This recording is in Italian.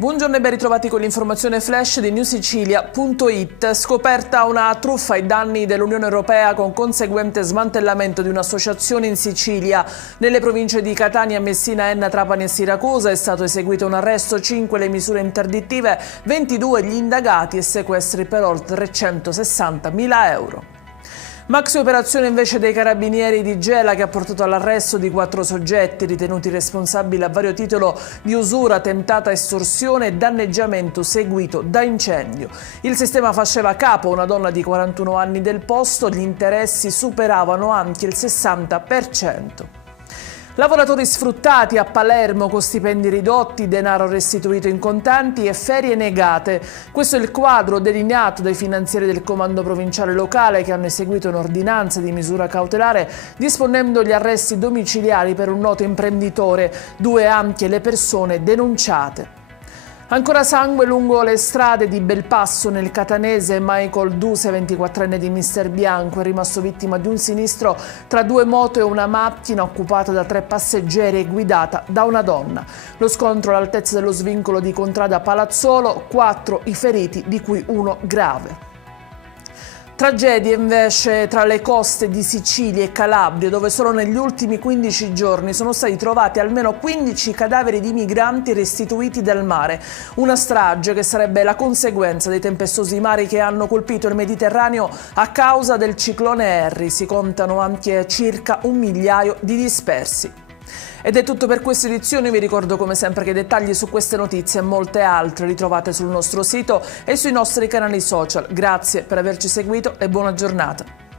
Buongiorno e ben ritrovati con l'informazione flash di newsicilia.it. Scoperta una truffa ai danni dell'Unione Europea con conseguente smantellamento di un'associazione in Sicilia. Nelle province di Catania, Messina, Enna, Trapani e Siracusa è stato eseguito un arresto, 5 le misure interdittive, 22 gli indagati e sequestri per oltre 360.000 euro. Maxi operazione invece dei carabinieri di Gela che ha portato all'arresto di 4 soggetti ritenuti responsabili a vario titolo di usura, tentata estorsione e danneggiamento seguito da incendio. Il sistema faceva capo a una donna di 41 anni del posto, gli interessi superavano anche il 60%. Lavoratori sfruttati a Palermo con stipendi ridotti, denaro restituito in contanti e ferie negate. Questo è il quadro delineato dai finanzieri del comando provinciale locale che hanno eseguito un'ordinanza di misura cautelare disponendo gli arresti domiciliari per un noto imprenditore, 2 anche le persone denunciate. Ancora sangue lungo le strade di Belpasso nel catanese. Michael Duse, 24enne di Mister Bianco, è rimasto vittima di un sinistro tra 2 moto e una macchina occupata da 3 passeggeri e guidata da una donna. Lo scontro all'altezza dello svincolo di Contrada Palazzolo, 4 i feriti, di cui 1 grave. Tragedie invece tra le coste di Sicilia e Calabria, dove solo negli ultimi 15 giorni sono stati trovati almeno 15 cadaveri di migranti restituiti dal mare. Una strage che sarebbe la conseguenza dei tempestosi mari che hanno colpito il Mediterraneo a causa del ciclone Harry. Si contano anche circa 1 migliaio di dispersi. Ed è tutto per questa edizione, vi ricordo come sempre che i dettagli su queste notizie e molte altre li trovate sul nostro sito e sui nostri canali social. Grazie per averci seguito e buona giornata.